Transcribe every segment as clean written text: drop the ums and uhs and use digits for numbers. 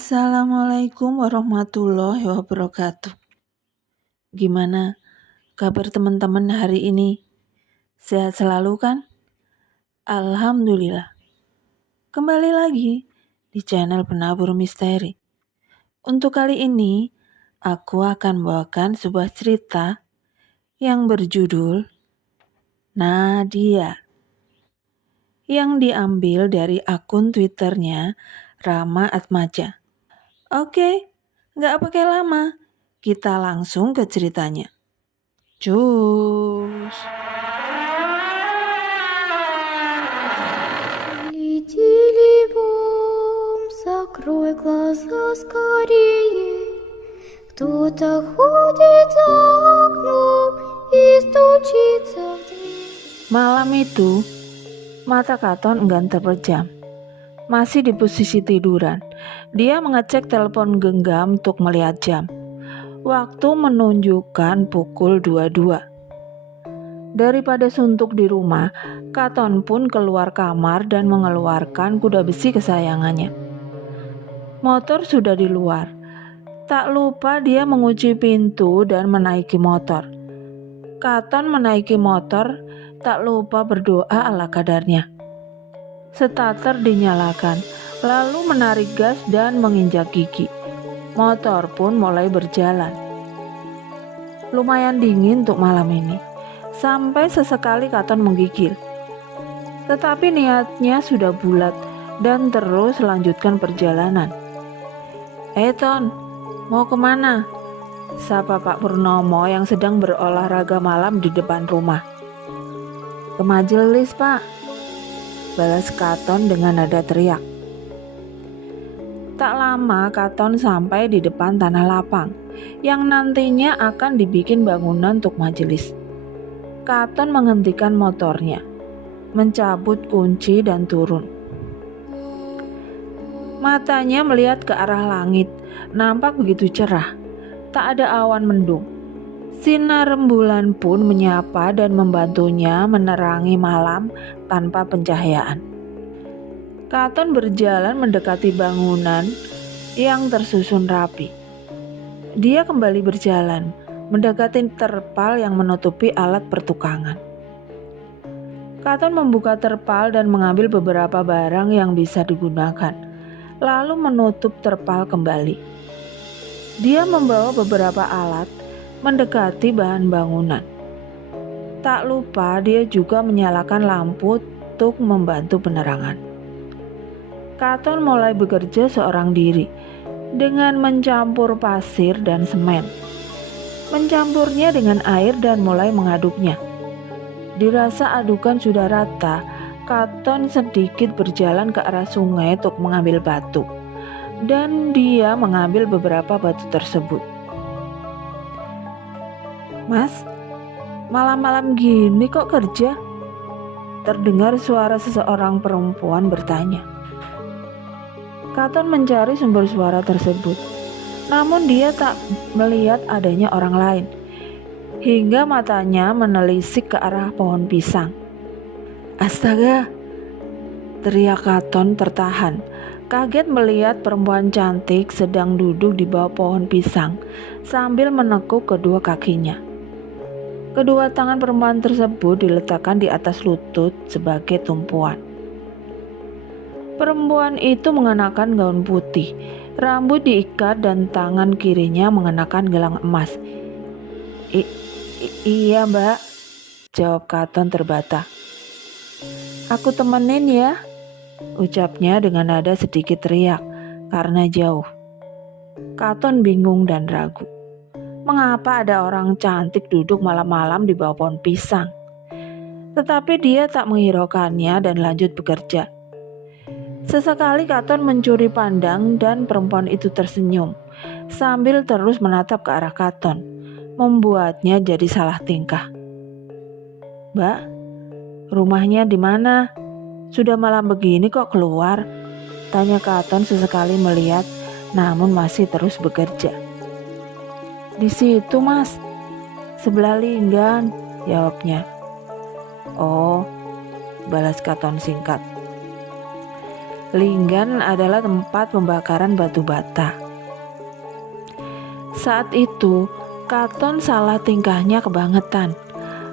Assalamualaikum warahmatullahi wabarakatuh. Gimana kabar teman-teman hari ini? Sehat selalu kan? Alhamdulillah. Kembali lagi di channel Penabur Misteri. Untuk kali ini, aku akan membawakan sebuah cerita yang berjudul Nadia, yang diambil dari akun Twitternya Rama Atmaja. Oke, nggak pakai lama, kita langsung ke ceritanya. Cus. Закрой глаза скорее. Кто-то ходит за окном и стучится в дверь. Malam itu, mata Katon enggan terpejam. Masih di posisi tiduran, dia mengecek telepon genggam untuk melihat jam. Waktu menunjukkan pukul 22. Daripada suntuk di rumah, Katon pun keluar kamar dan mengeluarkan kuda besi kesayangannya. Motor sudah di luar. Tak lupa dia mengunci pintu dan menaiki motor. Katon menaiki motor, tak lupa berdoa ala kadarnya. Starter dinyalakan, lalu menarik gas dan menginjak gigi. Motor pun mulai berjalan. Lumayan dingin untuk malam ini. Sampai sesekali Katon menggigil. Tetapi niatnya sudah bulat dan terus lanjutkan perjalanan. Ton, mau kemana? Sapa Pak Purnomo yang sedang berolahraga malam di depan rumah. Ke majelis, Pak, balas Katon dengan nada teriak. Tak lama Katon sampai di depan tanah lapang yang nantinya akan dibikin bangunan untuk majelis. Katon menghentikan motornya, mencabut kunci dan turun. Matanya melihat ke arah langit, nampak begitu cerah, tak ada awan mendung. Sinar rembulan pun menyapa dan membantunya menerangi malam tanpa pencahayaan. Katon berjalan mendekati bangunan yang tersusun rapi. Dia kembali berjalan, mendekati terpal yang menutupi alat pertukangan. Katon membuka terpal dan mengambil beberapa barang yang bisa digunakan, lalu menutup terpal kembali. Dia membawa beberapa alat, mendekati bahan bangunan. Tak lupa dia juga menyalakan lampu untuk membantu penerangan. Katon mulai bekerja seorang diri dengan mencampur pasir dan semen. Mencampurnya dengan air dan mulai mengaduknya. Dirasa adukan sudah rata, Katon sedikit berjalan ke arah sungai untuk mengambil batu. Dan dia mengambil beberapa batu tersebut. Mas, malam-malam gini kok kerja? Terdengar suara seseorang perempuan bertanya. Katon mencari sumber suara tersebut, namun dia tak melihat adanya orang lain, hingga matanya menelisik ke arah pohon pisang. Astaga! Teriak Katon tertahan, kaget melihat perempuan cantik sedang duduk di bawah pohon pisang sambil menekuk kedua kakinya. Kedua tangan perempuan tersebut diletakkan di atas lutut sebagai tumpuan. Perempuan itu mengenakan gaun putih, rambut diikat dan tangan kirinya mengenakan gelang emas. Iya, Mbak, jawab Katon terbata. Aku temenin ya, ucapnya dengan nada sedikit teriak karena jauh. Katon bingung dan ragu. Mengapa ada orang cantik duduk malam-malam di bawah pohon pisang? Tetapi dia tak menghiraukannya dan lanjut bekerja. Sesekali Katon mencuri pandang dan perempuan itu tersenyum sambil terus menatap ke arah Katon, membuatnya jadi salah tingkah. Mbak, rumahnya di mana? Sudah malam begini kok keluar? Tanya Katon sesekali melihat, namun masih terus bekerja. Di situ, Mas, sebelah Linggan, jawabnya. Oh, balas Katon singkat. Linggan adalah tempat pembakaran batu bata. Saat itu, Katon salah tingkahnya kebangetan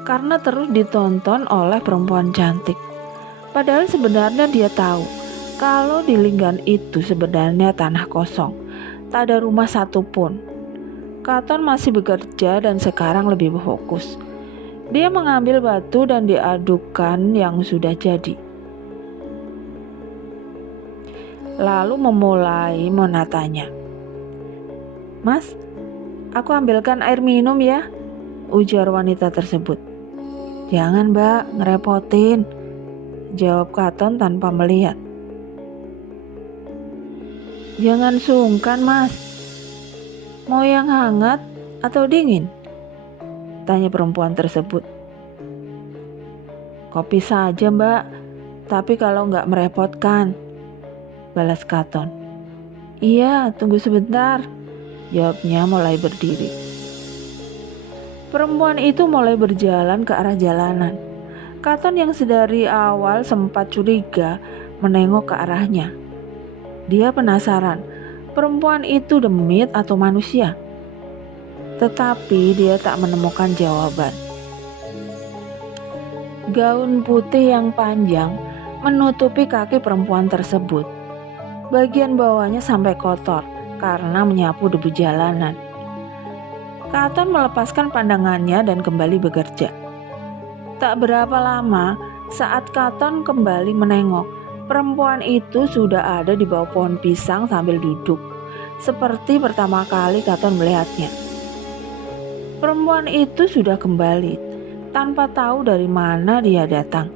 karena terus ditonton oleh perempuan cantik. Padahal sebenarnya dia tahu kalau di Linggan itu sebenarnya tanah kosong, tak ada rumah satupun. Katon masih bekerja dan sekarang lebih fokus. Dia mengambil batu dan diadukkan yang sudah jadi. Lalu memulai menatanya. "Mas, aku ambilkan air minum ya," ujar wanita tersebut. "Jangan Mbak, ngerepotin," jawab Katon tanpa melihat. "Jangan sungkan Mas, mau yang hangat atau dingin?" tanya perempuan tersebut. "Kopi saja Mbak, tapi kalau nggak merepotkan," balas Katon. "Iya, tunggu sebentar," jawabnya mulai berdiri. Perempuan itu mulai berjalan ke arah jalanan. Katon yang sedari awal sempat curiga menengok ke arahnya. Dia penasaran, perempuan itu demit atau manusia. Tetapi dia tak menemukan jawaban. Gaun putih yang panjang menutupi kaki perempuan tersebut. Bagian bawahnya sampai kotor karena menyapu debu jalanan. Katon melepaskan pandangannya dan kembali bekerja. Tak berapa lama, saat Katon kembali menengok, perempuan itu sudah ada di bawah pohon pisang sambil duduk, seperti pertama kali Katon melihatnya. Perempuan itu sudah kembali, tanpa tahu dari mana dia datang.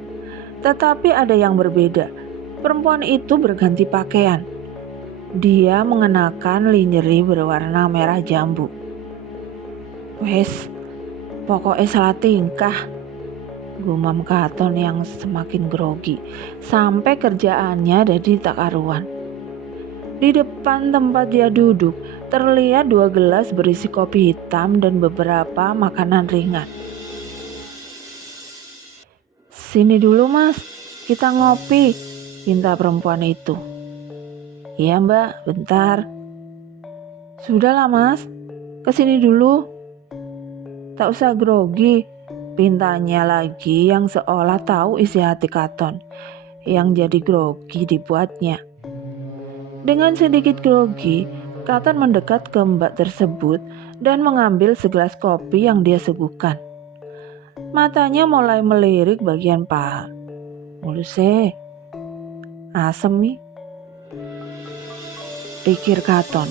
Tetapi ada yang berbeda. Perempuan itu berganti pakaian. Dia mengenakan lingerie berwarna merah jambu. "Wes, pokoknya salah tingkah," gumam Katon yang semakin grogi sampai kerjaannya jadi tak karuan. Di depan tempat dia duduk terlihat 2 gelas berisi kopi hitam dan beberapa makanan ringan. "Sini dulu Mas, kita ngopi," pinta perempuan itu. "Iya Mbak, bentar." "Sudahlah Mas, kesini dulu." "Tak usah grogi," pintanya lagi yang seolah tahu isi hati Katon. Yang jadi grogi dibuatnya. Dengan sedikit grogi, Katon mendekat ke mbak tersebut dan mengambil segelas kopi yang dia suguhkan. Matanya mulai melirik bagian paha. "Muluse, asem nih," pikir Katon.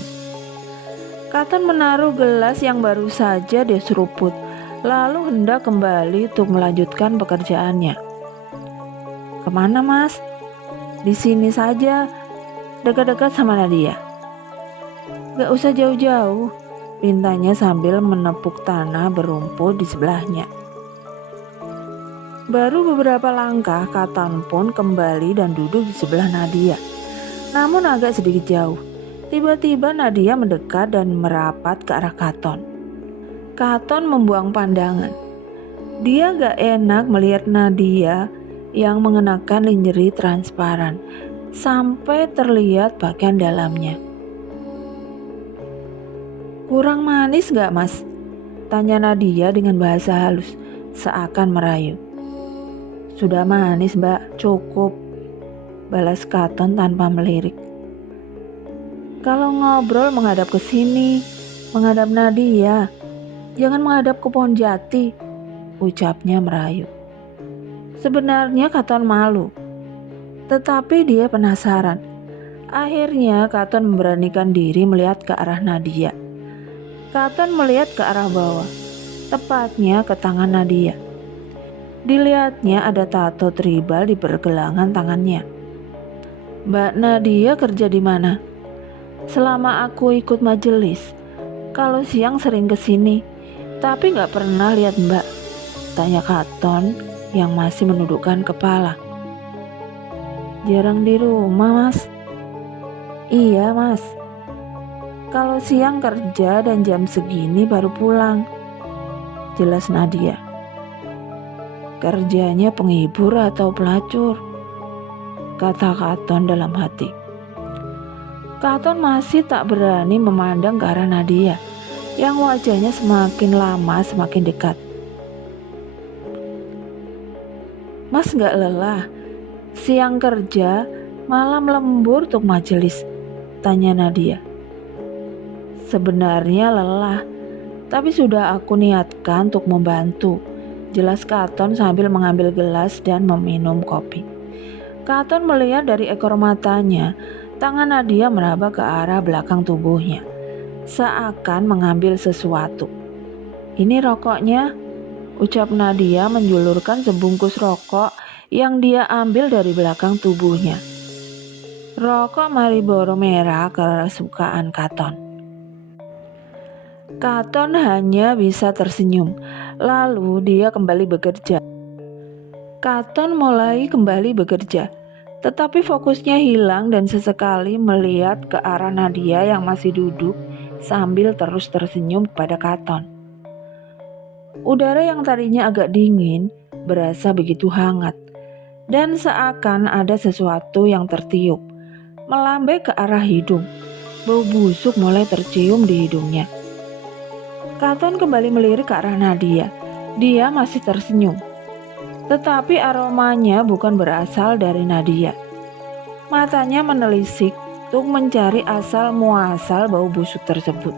Katon menaruh gelas yang baru saja dia seruput, lalu hendak kembali untuk melanjutkan pekerjaannya. "Kemana Mas?" "Di sini saja, dekat-dekat sama Nadia." "Gak usah jauh-jauh," pintanya sambil menepuk tanah berumput di sebelahnya. Baru beberapa langkah, Katon pun kembali dan duduk di sebelah Nadia. Namun agak sedikit jauh. Tiba-tiba Nadia mendekat dan merapat ke arah Katon. Katon membuang pandangan. Dia gak enak melihat Nadia yang mengenakan lingerie transparan sampai terlihat bagian dalamnya. "Kurang manis gak Mas?" tanya Nadia dengan bahasa halus seakan merayu. "Sudah manis Mbak, cukup," balas Katon tanpa melirik. "Kalau ngobrol menghadap ke sini, menghadap Nadia, jangan menghadap ke pohon jati," ucapnya merayu. Sebenarnya Katon malu, tetapi dia penasaran. Akhirnya Katon memberanikan diri melihat ke arah Nadia. Katon melihat ke arah bawah, tepatnya ke tangan Nadia. Dilihatnya ada tato tribal di pergelangan tangannya. "Mbak Nadia kerja di mana?" "Selama aku ikut majelis, kalau siang sering kesini, tapi gak pernah lihat Mbak," tanya Katon yang masih menundukkan kepala. "Jarang di rumah Mas." "Iya Mas, kalau siang kerja dan jam segini baru pulang," jelas Nadia. "Kerjanya penghibur atau pelacur?" kata Katon dalam hati. Katon masih tak berani memandang ke arah Nadia yang wajahnya semakin lama semakin dekat. Mas gak lelah? Siang kerja, malam lembur untuk majelis, tanya Nadia. Sebenarnya lelah, tapi sudah aku niatkan untuk membantu, jelas Katon sambil mengambil gelas dan meminum kopi. Katon melihat dari ekor matanya, tangan Nadia meraba ke arah belakang tubuhnya, seakan mengambil sesuatu. Ini rokoknya, ucap Nadia menjulurkan sebungkus rokok yang dia ambil dari belakang tubuhnya. Rokok Marlboro merah kesukaan Katon. Katon hanya bisa tersenyum, lalu dia kembali bekerja. Katon mulai kembali bekerja, tetapi fokusnya hilang dan sesekali melihat ke arah Nadia yang masih duduk sambil terus tersenyum kepada Katon. Udara yang tadinya agak dingin berasa begitu hangat dan seakan ada sesuatu yang tertiup, melambai ke arah hidung. Bau busuk mulai tercium di hidungnya. Katon kembali melirik ke arah Nadia. Dia masih tersenyum, tetapi aromanya bukan berasal dari Nadia. Matanya menelisik untuk mencari asal muasal bau busuk tersebut.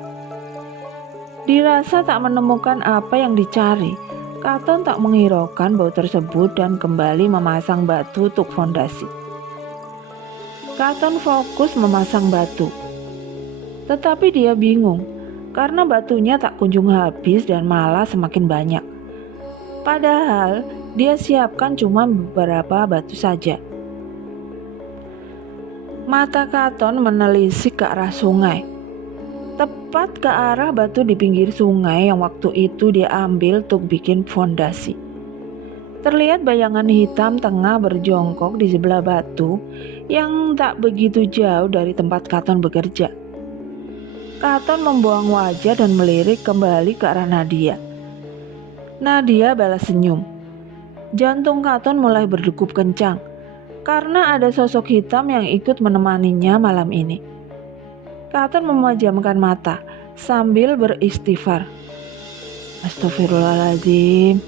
Dirasa tak menemukan apa yang dicari, Katon tak menghiraukan bau tersebut dan kembali memasang batu untuk fondasi. Katon fokus memasang batu, tetapi dia bingung karena batunya tak kunjung habis dan malah semakin banyak. Padahal dia siapkan cuma beberapa batu saja. Mata Katon menelisik ke arah sungai, tepat ke arah batu di pinggir sungai yang waktu itu dia ambil untuk bikin fondasi. Terlihat bayangan hitam tengah berjongkok di sebelah batu yang tak begitu jauh dari tempat Katon bekerja. Katon membuang wajah dan melirik kembali ke arah Nadia. Nadia balas senyum. Jantung Katon mulai berdegup kencang karena ada sosok hitam yang ikut menemaninya malam ini. Katon memejamkan mata sambil beristighfar. Astagfirullahaladzim,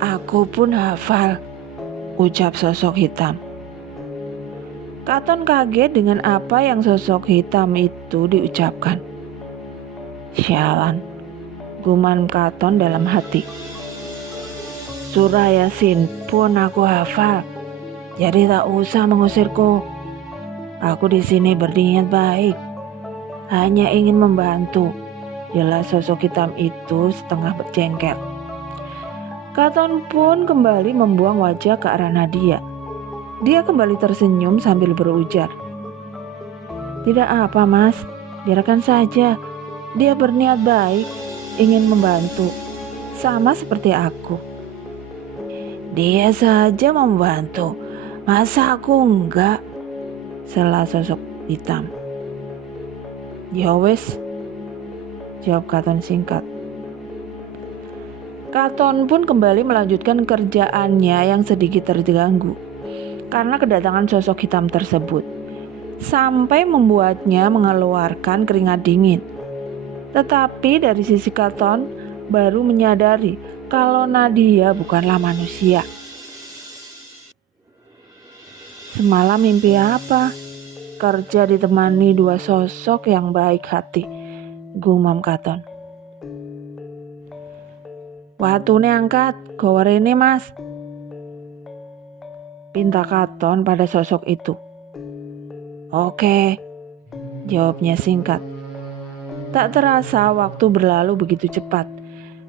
aku pun hafal, ucap sosok hitam. Katon kaget dengan apa yang sosok hitam itu diucapkan. Sialan, gumam Katon dalam hati. Surah Yasin pun aku hafal, jadi tak usah mengusirku. Aku di sini berniat baik, hanya ingin membantu, jelas sosok hitam itu setengah berjengkel. Katon pun kembali membuang wajah ke arah Nadia. Dia kembali tersenyum sambil berujar. Tidak apa mas, biarkan saja. Dia berniat baik, ingin membantu, sama seperti aku. Dia saja membantu, masa aku enggak? Sela sosok hitam. Ya wes, jawab Katon singkat. Katon pun kembali melanjutkan kerjaannya yang sedikit terganggu karena kedatangan sosok hitam tersebut, sampai membuatnya mengeluarkan keringat dingin. Tetapi dari sisi Katon baru menyadari kalau Nadia bukanlah manusia. Semalam mimpi apa? Kerja ditemani dua sosok yang baik hati, gumam Katon. Watune angkat, gower ini mas, pinta Katon pada sosok itu. Oke, jawabnya singkat. Tak terasa waktu berlalu begitu cepat.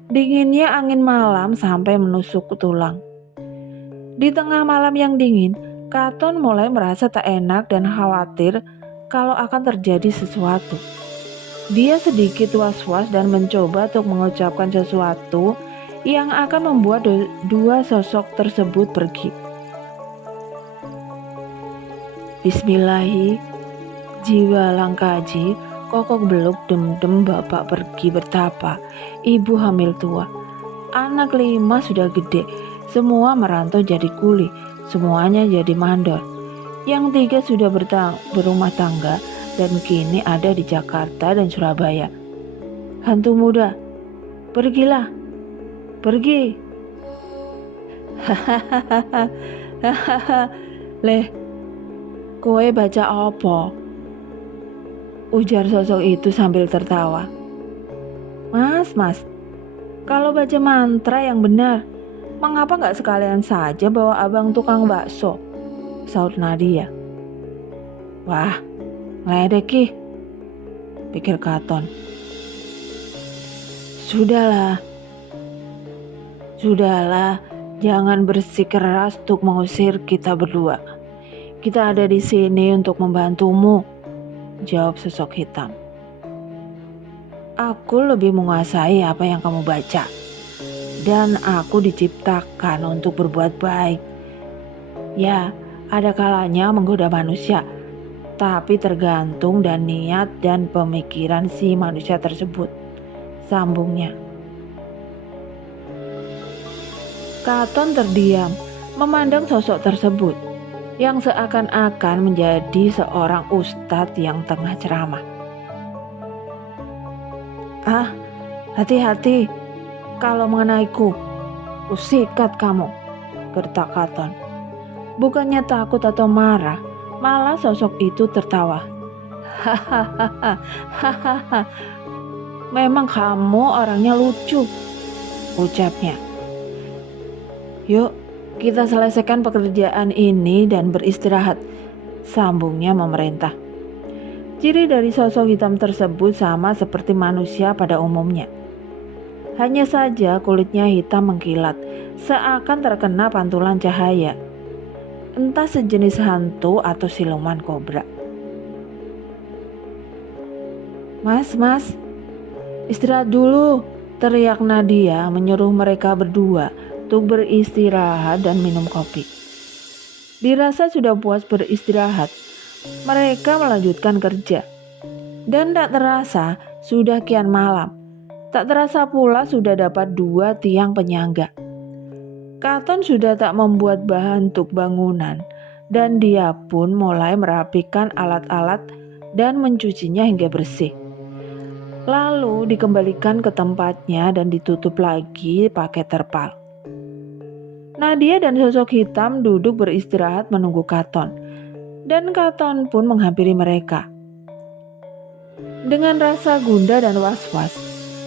Dinginnya angin malam sampai menusuk ke tulang. Di tengah malam yang dingin, Katon mulai merasa tak enak dan khawatir kalau akan terjadi sesuatu. Dia sedikit was-was dan mencoba untuk mengucapkan sesuatu yang akan membuat dua sosok tersebut pergi. Bismillahi, jiwa langkaji, kokok beluk dem-dem bapak pergi bertapa, ibu hamil tua. Anak 5 sudah gede, semua merantau jadi kuli, semuanya jadi mandor. Yang 3 sudah berumah tangga dan kini ada di Jakarta dan Surabaya. Hantu muda, pergilah, pergi. Hahaha, leh, kowe baca apa? Ujar sosok itu sambil tertawa. Mas, kalau baca mantra yang benar, mengapa gak sekalian saja bawa abang tukang bakso? Saut Nadia. Wah, ngeledek ih, pikir Katon. Sudahlah, jangan bersikeras untuk mengusir kita berdua. Kita ada di sini untuk membantumu, jawab sosok hitam. Aku lebih menguasai apa yang kamu baca, dan aku diciptakan untuk berbuat baik. Ya, ada kalanya menggoda manusia, tapi tergantung dan niat dan pemikiran si manusia tersebut, sambungnya. Katon terdiam, memandang sosok tersebut, yang seakan-akan menjadi seorang ustadz yang tengah ceramah. Ah, hati-hati, kalau mengenaiku, kusikat kamu, gertak Katon. Bukannya takut atau marah, malah sosok itu tertawa. Hahaha, memang kamu orangnya lucu, ucapnya. Yuk, kita selesaikan pekerjaan ini dan beristirahat, sambungnya memerintah. Ciri dari sosok hitam tersebut sama seperti manusia pada umumnya. Hanya saja kulitnya hitam mengkilat, seakan terkena pantulan cahaya. Entah sejenis hantu atau siluman kobra. Mas, istirahat dulu, teriak Nadia menyuruh mereka berdua untuk beristirahat dan minum kopi. Dirasa sudah puas beristirahat, mereka melanjutkan kerja. Dan tak terasa sudah kian malam. Tak terasa pula sudah dapat 2 tiang penyangga. Katon sudah tak membuat bahan untuk bangunan, dan dia pun mulai merapikan alat-alat dan mencucinya hingga bersih. Lalu dikembalikan ke tempatnya dan ditutup lagi pakai terpal. Nadia dan sosok hitam duduk beristirahat menunggu Katon, dan Katon pun menghampiri mereka. Dengan rasa gundah dan was-was,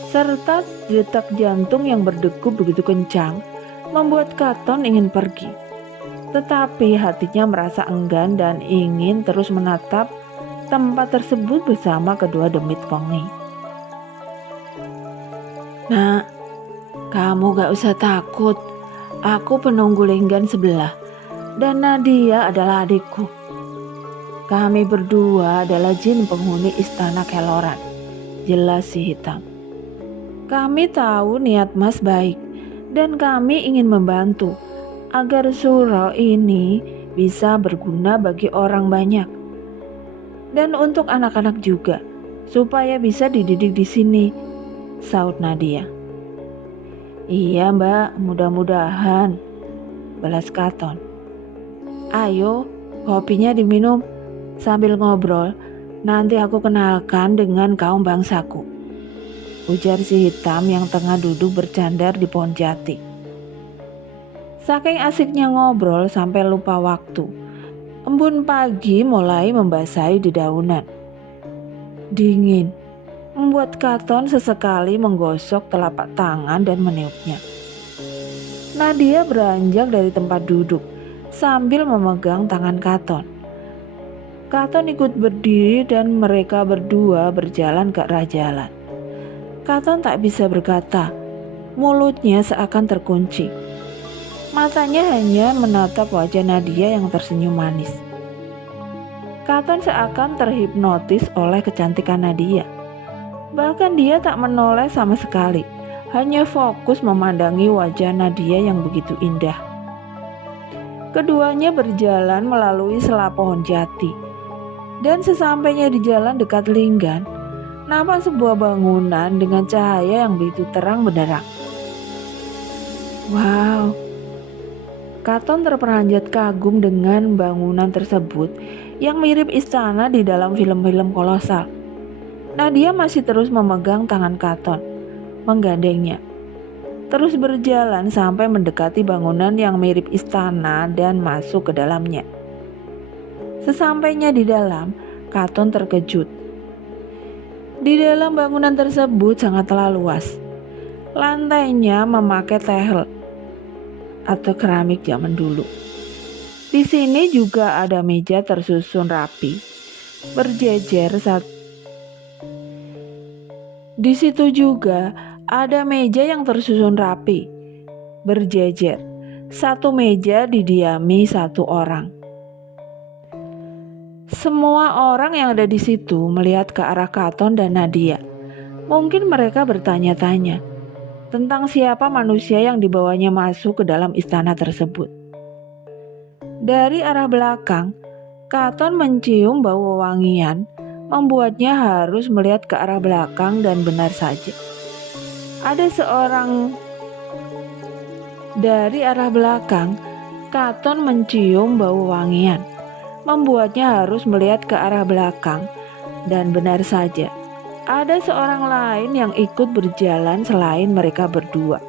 serta detak jantung yang berdegup begitu kencang, membuat Katon ingin pergi. Tetapi hatinya merasa enggan dan ingin terus menatap tempat tersebut bersama kedua demit wengi. Nak, kamu gak usah takut. Aku penunggu Lenggan sebelah, dan Nadia adalah adikku. Kami berdua adalah jin penghuni istana Keloran, jelas si hitam. Kami tahu niat Mas baik, dan kami ingin membantu agar surau ini bisa berguna bagi orang banyak. Dan untuk anak-anak juga, supaya bisa dididik di sini, saut Nadia. Iya mbak, mudah-mudahan, balas Katon. Ayo, kopinya diminum. Sambil ngobrol, nanti aku kenalkan dengan kaum bangsaku, ujar si hitam yang tengah duduk bercandar di pohon jati. Saking asiknya ngobrol sampai lupa waktu, embun pagi mulai membasahi dedaunan. Dingin, membuat Katon sesekali menggosok telapak tangan dan meniupnya. Nadia beranjak dari tempat duduk sambil memegang tangan Katon. Katon ikut berdiri dan mereka berdua berjalan ke arah jalan. Katon tak bisa berkata, mulutnya seakan terkunci. Matanya hanya menatap wajah Nadia yang tersenyum manis. Katon seakan terhipnotis oleh kecantikan Nadia. Bahkan dia tak menoleh sama sekali, hanya fokus memandangi wajah Nadia yang begitu indah. Keduanya berjalan melalui sela pohon jati. Dan sesampainya di jalan dekat Linggan, nampak sebuah bangunan dengan cahaya yang begitu terang benderang. Wow, Katon terperanjat kagum dengan bangunan tersebut yang mirip istana di dalam film-film kolosal. Nadia masih terus memegang tangan Katon, menggandengnya. Terus berjalan sampai mendekati bangunan yang mirip istana dan masuk ke dalamnya. Sesampainya di dalam, Katon terkejut. Di dalam bangunan tersebut sangatlah luas. Lantainya memakai tehel atau keramik zaman dulu. Di sini juga ada meja tersusun rapi, berjejer satu. Di situ juga ada meja yang tersusun rapi, berjejer. Satu meja didiami satu orang. Semua orang yang ada di situ melihat ke arah Katon dan Nadia. Mungkin mereka bertanya-tanya tentang siapa manusia yang dibawanya masuk ke dalam istana tersebut. Dari arah belakang, Katon mencium bau wewangian, membuatnya harus melihat ke arah belakang dan benar saja. Ada seorang dari arah belakang. Katon mencium bau wangian, membuatnya harus melihat ke arah belakang dan benar saja. Ada seorang lain yang ikut berjalan selain mereka berdua.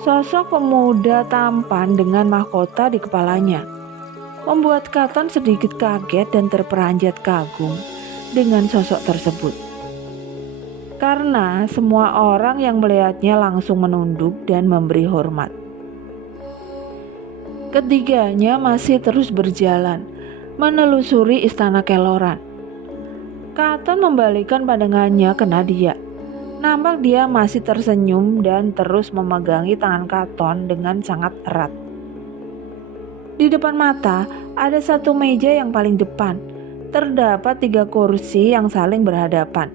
Sosok pemuda tampan dengan mahkota di kepalanya membuat Katon sedikit kaget dan terperanjat kagum dengan sosok tersebut. Karena semua orang yang melihatnya langsung menunduk dan memberi hormat. Ketiganya masih terus berjalan, menelusuri istana Keloran. Katon membalikkan pandangannya ke Nadia. Nampak dia masih tersenyum dan terus memegangi tangan Katon dengan sangat erat. Di depan mata ada satu meja yang paling depan. Terdapat 3 kursi yang saling berhadapan.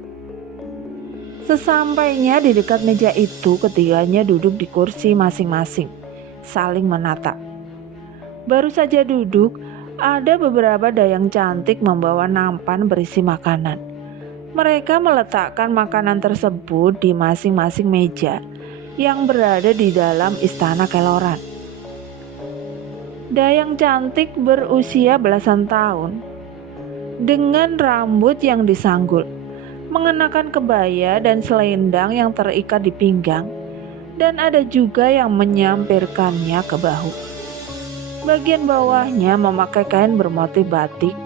Sesampainya di dekat meja itu, ketiganya duduk di kursi masing-masing, saling menatap. Baru saja duduk, ada beberapa dayang cantik membawa nampan berisi makanan. Mereka meletakkan makanan tersebut di masing-masing meja yang berada di dalam istana Keloran. Dayang cantik berusia belasan tahun, dengan rambut yang disanggul, mengenakan kebaya dan selendang yang terikat di pinggang, dan ada juga yang menyampirkannya ke bahu. Bagian bawahnya memakai kain bermotif batik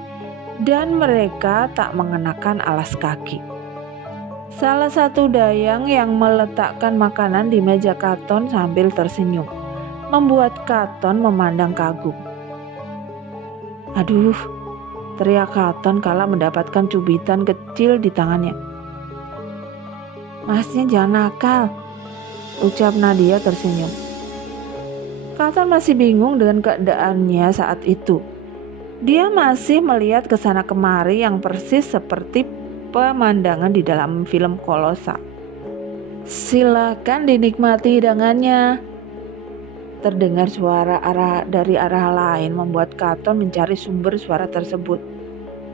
dan mereka tak mengenakan alas kaki. Salah satu dayang yang meletakkan makanan di meja Katon sambil tersenyum, membuat Katon memandang kagum. "Aduh," teriak Katon kala mendapatkan cubitan kecil di tangannya. "Masnya jangan nakal," ucap Nadia tersenyum. Katon masih bingung dengan keadaannya saat itu. Dia masih melihat ke sana kemari yang persis seperti pemandangan di dalam film kolosal. "Silakan dinikmati hidangannya." Terdengar suara dari arah lain membuat Katon mencari sumber suara tersebut.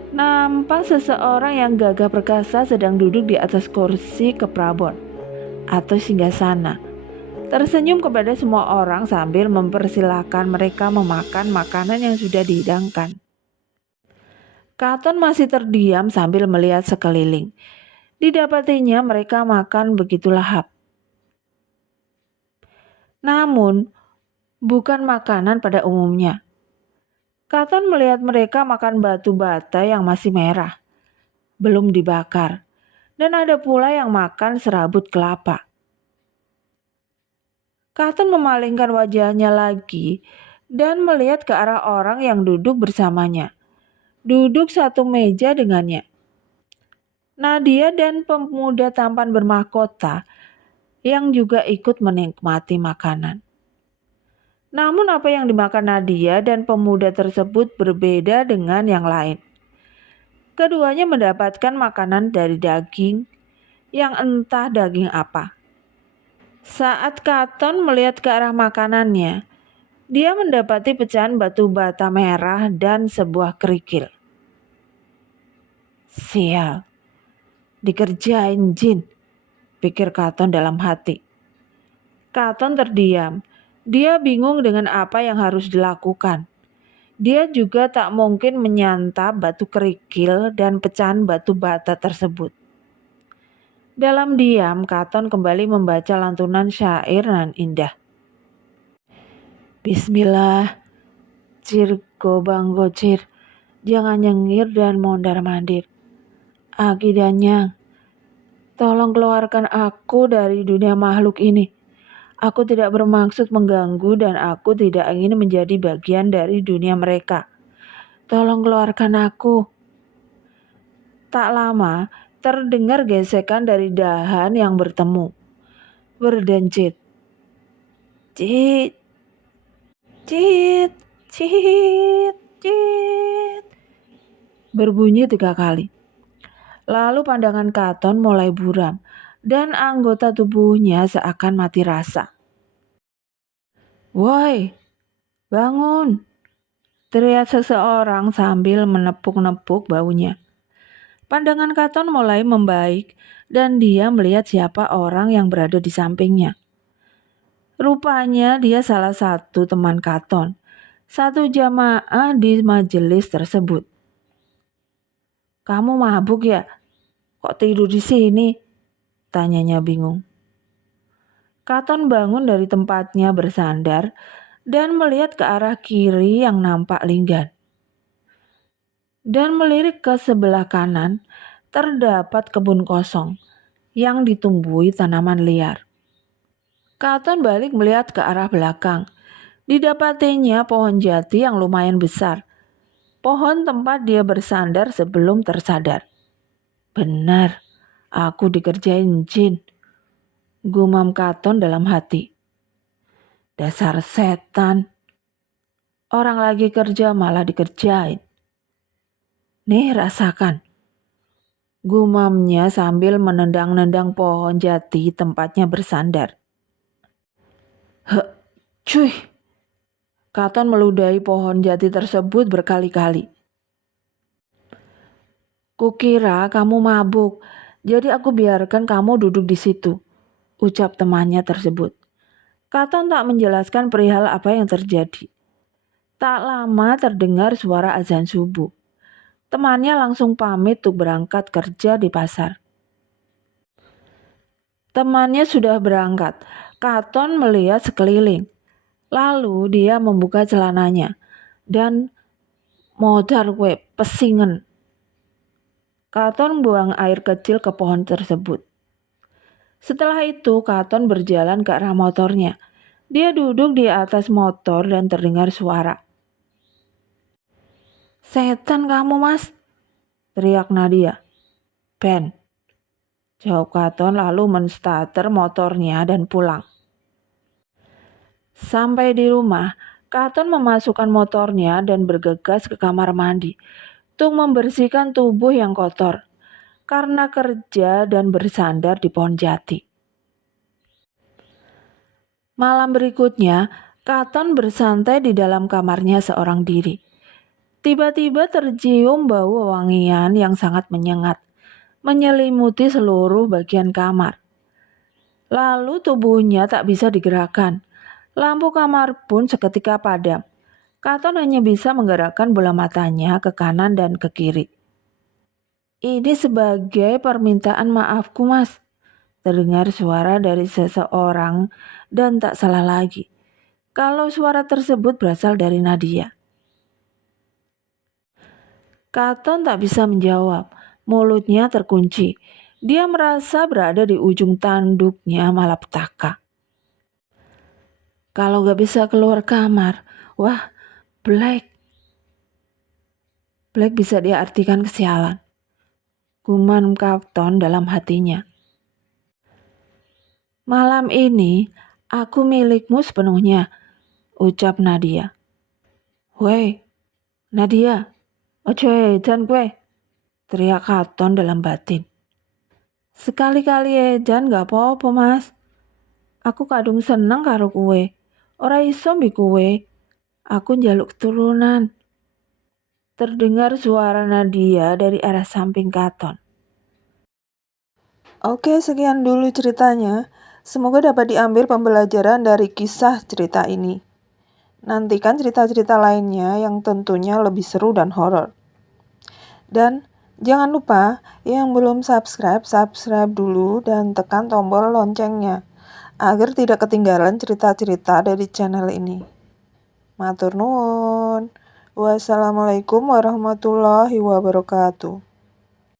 Nampak seseorang yang gagah perkasa sedang duduk di atas kursi keprabon atau singgasana. Tersenyum kepada semua orang sambil mempersilahkan mereka memakan makanan yang sudah dihidangkan. Katon masih terdiam sambil melihat sekeliling. Didapatinya mereka makan begitu lahap. Namun, bukan makanan pada umumnya. Katon melihat mereka makan batu bata yang masih merah, belum dibakar, dan ada pula yang makan serabut kelapa. Katon memalingkan wajahnya lagi dan melihat ke arah orang yang duduk bersamanya. Duduk satu meja dengannya. Nadia dan pemuda tampan bermahkota yang juga ikut menikmati makanan. Namun apa yang dimakan Nadia dan pemuda tersebut berbeda dengan yang lain. Keduanya mendapatkan makanan dari daging yang entah daging apa. Saat Katon melihat ke arah makanannya, dia mendapati pecahan batu bata merah dan sebuah kerikil. "Sial, dikerjain jin," pikir Katon dalam hati. Katon terdiam. Dia bingung dengan apa yang harus dilakukan. Dia juga tak mungkin menyantap batu kerikil dan pecahan batu bata tersebut. Dalam diam, Katon kembali membaca lantunan syair nan indah. Bismillah, cir gobang gocir, jangan nyengir dan mondar-mandir. Aki dan Nyang, tolong keluarkan aku dari dunia makhluk ini. Aku tidak bermaksud mengganggu dan aku tidak ingin menjadi bagian dari dunia mereka. Tolong keluarkan aku. Tak lama, terdengar gesekan dari dahan yang bertemu. Berdencit. Cit, cit, cit, cit. Berbunyi 3 kali. Lalu pandangan Katon mulai buram dan anggota tubuhnya seakan mati rasa. Woi, bangun! Teriak seseorang sambil menepuk-nepuk baunya. Pandangan Katon mulai membaik dan dia melihat siapa orang yang berada di sampingnya. Rupanya dia salah satu teman Katon, satu jamaah di majelis tersebut. Kamu mabuk ya? Kok tidur di sini? Tanyanya bingung. Katon bangun dari tempatnya bersandar dan melihat ke arah kiri yang nampak linggan. Dan melirik ke sebelah kanan, terdapat kebun kosong yang ditumbuhi tanaman liar. Katon balik melihat ke arah belakang. Didapatinya pohon jati yang lumayan besar. Pohon tempat dia bersandar sebelum tersadar. Benar, aku dikerjain jin, gumam Katon dalam hati. Dasar setan, orang lagi kerja malah dikerjain. Nih rasakan, gumamnya sambil menendang-nendang pohon jati tempatnya bersandar. Cuy, Katon meludahi pohon jati tersebut berkali-kali. Kukira kamu mabuk, jadi aku biarkan kamu duduk di situ, ucap temannya tersebut. Katon tak menjelaskan perihal apa yang terjadi. Tak lama terdengar suara azan subuh. Temannya langsung pamit untuk berangkat kerja di pasar. Temannya sudah berangkat. Katon melihat sekeliling. Lalu dia membuka celananya dan modar gue pesingen. Katon buang air kecil ke pohon tersebut. Setelah itu Katon berjalan ke arah motornya. Dia duduk di atas motor dan terdengar suara. Setan kamu mas, teriak Nadia. Ben, jawab Katon lalu menstarter motornya dan pulang. Sampai di rumah, Katon memasukkan motornya dan bergegas ke kamar mandi untuk membersihkan tubuh yang kotor karena kerja dan bersandar di pohon jati. Malam berikutnya, Katon bersantai di dalam kamarnya seorang diri. Tiba-tiba tercium bau wangian yang sangat menyengat, menyelimuti seluruh bagian kamar. Lalu tubuhnya tak bisa digerakkan. Lampu kamar pun seketika padam. Katon hanya bisa menggerakkan bola matanya ke kanan dan ke kiri. Ini sebagai permintaan maafku mas, terdengar suara dari seseorang dan tak salah lagi kalau suara tersebut berasal dari Nadia. Katon tak bisa menjawab, mulutnya terkunci. Dia merasa berada di ujung tanduknya malapetaka. Kalau gak bisa keluar kamar, wah, Black bisa diartikan kesialan. Gumam Katon dalam hatinya. Malam ini, aku milikmu sepenuhnya, ucap Nadia. Woi, Nadia, ojo edan kue, teriak Katon dalam batin. Sekali-kali edan gak apa-apa mas. Aku kadung seneng karo kue. Ora iso mbi kue. Aku njaluk keturunan. Terdengar suara Nadia dari arah samping Katon. Oke, sekian dulu ceritanya. Semoga dapat diambil pembelajaran dari kisah cerita ini. Nantikan cerita-cerita lainnya yang tentunya lebih seru dan horor. Dan jangan lupa yang belum subscribe dulu dan tekan tombol loncengnya agar tidak ketinggalan cerita-cerita dari channel ini. Matur nuwun. Wassalamualaikum warahmatullahi wabarakatuh.